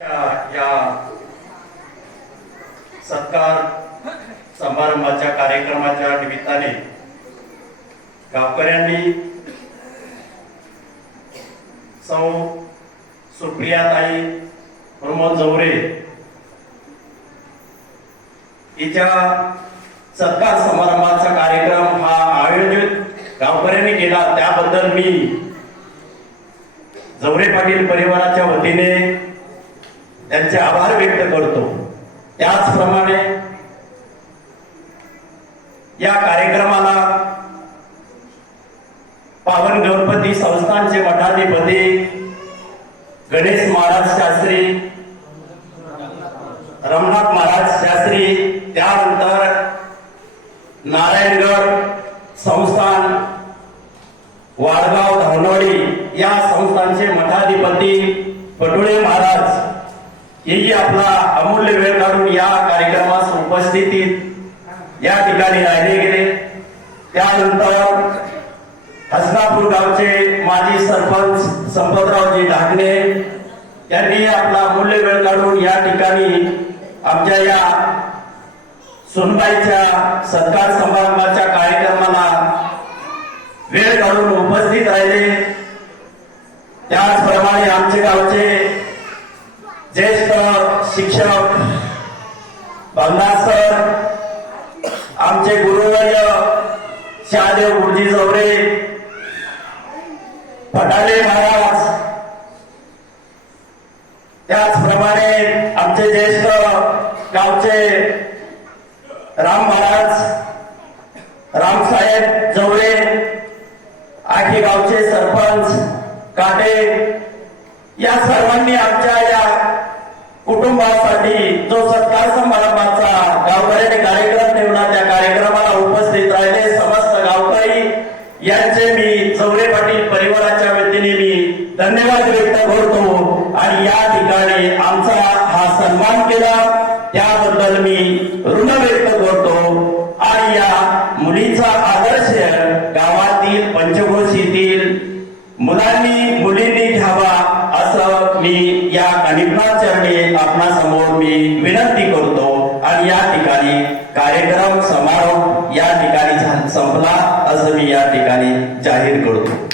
या- सत्कार समारंभाच्या कार्यक्रमाच्या निमित्ताने गावकऱ्यांनी सौ सुप्रियाताई प्रमोद जवरे हिच्या सत्कार समारंभाचा कार्यक्रम हा आयोजित गावकऱ्यांनी केला. त्याबद्दल मी जवरे पाटील परिवाराच्या वतीने त्यांचे आभार व्यक्त करतो. त्याचप्रमाणे या कार्यक्रमाला पावन गणपती संस्थानचे मठाधिपती गणेश महाराज शास्त्री रमनाथ महाराज शास्त्री त्यानंतर नारायणगड संस्थान वाडगाव धावनवाडी या संस्थांचे मठाधिपती पटोळे महाराज. हेही आपला अमूल्य वेळ काढून या कार्यक्रमास उपस्थितीत या ठिकाणी राहिले गेले. त्यानंतर हसनापूर गावचे माजी सरपंच संपतरावजी ढाकणे यांनी आपला अमूल्य वेळ काढून या ठिकाणी आमच्या या सुनबाईच्या सत्कार समारंभाच्या कार्यक्रमाला वेळ काढून उपस्थित राहिले. त्या आमचे गावचे ज्येष्ठ शिक्षक बंगार सर आमचे गुरुवर्य शहादेव गुरुजी जवरे फटाले महाराज. त्याचप्रमाणे आमचे ज्येष्ठ गावचे राम महाराज रामसाहेब जवळे आठी गावचे सरपंच काटे या सर्वांनी आमच्या या कुटुंबासाठी जो सत्कार समारंभाचा गावकऱ्यांनी कार्यक्रम ठेवला त्या कार्यक्रमाला उपस्थित राहिले समस्त गावकरी यांचे मी जवरे पाटील परिवाराच्या वतीने मी धन्यवाद व्यक्त करतो. आणि या ठिकाणी आमचा हा सन्मान केला. त्याबद्दल मी ऋण व्यक्त करतो. आणि या मुलीचा आदर्श गावातील पंचक्रोशीतील मुलांनी मुलींनी घ्यावा असं मी या कानिपनाथ चरणी आपणासमोर मी विनंती करतो. आणि या ठिकाणी कार्यक्रम समारोप या ठिकाणी संपला असं मी या ठिकाणी जाहीर करतो.